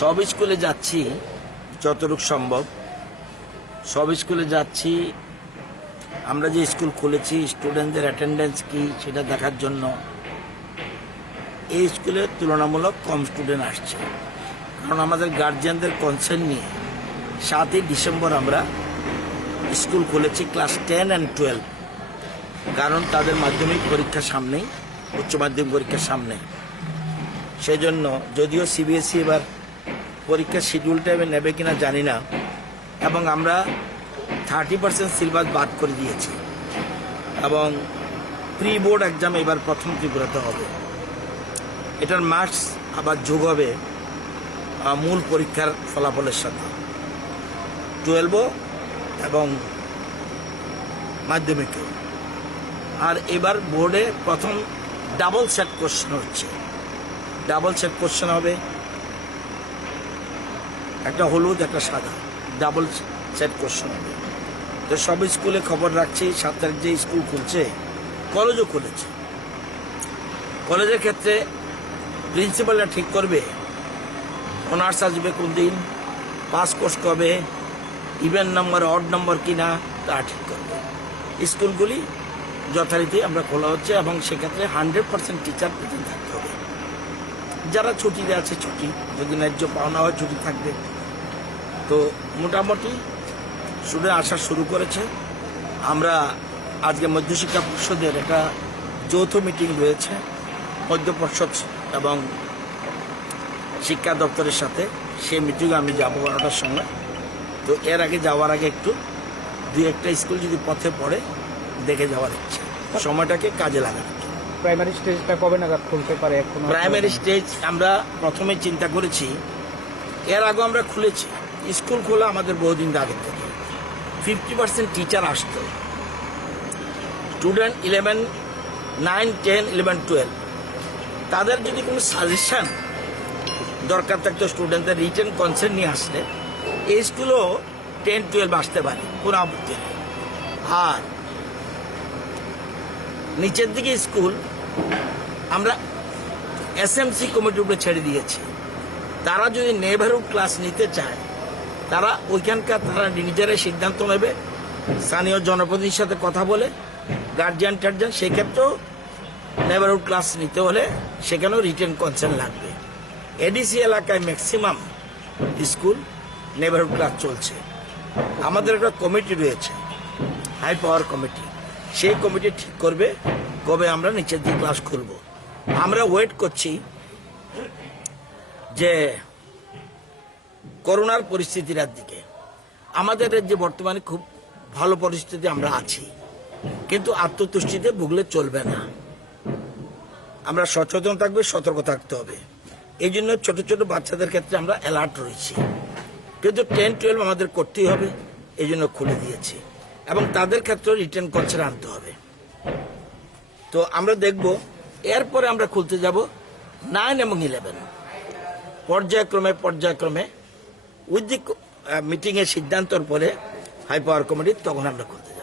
সব স্কুলে যাচ্ছি, যতটুক সম্ভব। সব স্কুলে যাচ্ছি। আমরা যে স্কুল খুলেছি, স্টুডেন্টদের অ্যাটেন্ডেন্স কি সেটা দেখার জন্য। এই স্কুলে তুলনামূলক কম স্টুডেন্ট আসছে। কারণ আমাদের গার্জিয়ানদের কনসার্ন নিয়ে সাতই ডিসেম্বর আমরা স্কুল খুলেছি ক্লাস টেন অ্যান্ড টুয়েলভ। কারণ তাদের মাধ্যমিক পরীক্ষার সামনেই, উচ্চ মাধ্যমিক পরীক্ষার সামনে। সেজন্য যদিও সিবিএসই এবার পরীক্ষার শিডিউলটা এবার নেবে কিনা জানি না। এবং আমরা থার্টি পার্সেন্ট সিলেবাস বাদ করে দিয়েছি। এবং প্রি বোর্ড এক্সাম এবার প্রথম ত্রিপুরাতে হবে। এটার মার্কস আবার যোগ হবে মূল পরীক্ষার ফলাফলের সাথে। টুয়েলভও এবং মাধ্যমিকেও আর এবার বোর্ডে প্রথম ডাবল সেট কোশ্চেন হচ্ছে। ডাবল সেট কোশ্চেন হবে একটা হলুদ, একটা সাদা। ডাবল সেট কোশ্চেন হবে। তো সব স্কুলে খবর রাখছি সাত তারিখ যে স্কুল খুলছে, কলেজও খুলেছে। কলেজের ক্ষেত্রে প্রিন্সিপালরা ঠিক করবে, অনার্স আসবে কোন দিন, পাস কোর্স কবে ইভেন নাম্বার অড নম্বর কিনা, তা ঠিক করবে। স্কুলগুলি যথারীতি আমরা খোলা হচ্ছে এবং সেক্ষেত্রে হান্ড্রেড পার্সেন্ট টিচার প্রেজেন্ট থাকতে হবে। যারা ছুটিতে আছে, ছুটি। যদি ন্যায্য পাওনা হয়, ছুটি থাকবে। তো মোটামুটি স্টুডেন্ট আসা শুরু করেছে। আমরা আজকে মধ্যশিক্ষা পরিষদের একটা যৌথ মিটিং রয়েছে মধ্য পর্ষদ এবং শিক্ষা দপ্তরের সাথে। সেই মিটিংয়ে আমি যাব বারোটার সময় তো এর আগে যাওয়ার আগে একটু দুই একটা স্কুল যদি পথে পড়ে দেখে যাওয়ার ইচ্ছে সময়টাকে কাজে লাগানো প্রাইমারি স্টেজটা কবে নাগাদ খুলতে পারে? এখন প্রাইমারি স্টেজ আমরা প্রথমে চিন্তা করেছি এর আগে আমরা খুলেছি। স্কুল খোলা আমাদের বহুদিন আগে থেকে। ফিফটি পার্সেন্ট টিচার আসতো। Student eleven nine ten eleven twelve তাদের যদি কোনো সাজেশন দরকার থাকতো স্টুডেন্টদের রিটেন কনসেন্ট নিয়ে আসলে এই স্কুলও টেন টুয়েলভ আসতে পারে, কোনো আপত্তি নেই। আর নিচের দিকে স্কুল, আমরা এসএমসি কমিটির উপরে ছেড়ে দিয়েছি। তারা যদি নেভারহুড ক্লাস নিতে চায় তারা ওইখানকার তারা নিজেরাই সিদ্ধান্ত নেবে। স্থানীয় জনপ্রতিনিধির সাথে কথা বলে গার্জিয়ান টার্জিয়ান সেক্ষেত্রেও নেবারহুড ক্লাস নিতে হলে সেখানেও রিটার্ন কনসেন্ট লাগবে। এডিসি এলাকায় ম্যাক্সিমাম স্কুল নেভারহুড ক্লাস চলছে। আমাদের একটা কমিটি রয়েছে হাই পাওয়ার কমিটি সেই কমিটি ঠিক করবে, কবে আমরা নিচের দিকে ক্লাস খুলব। আমরা ওয়েট করছি যে করোনার পরিস্থিতির দিকে। আমাদের যে বর্তমানে খুব ভালো পরিস্থিতি আমরা আছি। কিন্তু আত্মতুষ্টিতে ভুগলে চলবে না। আমরা সচেতন থাকবে, সতর্ক থাকতে হবে। এই জন্য ছোট ছোট বাচ্চাদের ক্ষেত্রে আমরা অ্যালার্ট রয়েছি। কিন্তু টেন টুয়েলভ আমাদের করতেই হবে, এই জন্য খুলে দিয়েছি। এবং তাদের ক্ষেত্রে রিটার্ন কনসেন্ট আনতে হবে। তো আমরা দেখব, এরপরে আমরা খুলতে যাব নাইন এবং ইলেভেন পর্যায়ক্রমে পর্যায়ক্রমে উইথ দি মিটিংয়ের সিদ্ধান্তর পরে হাই পাওয়ার কমিটি তখন আমরা যাব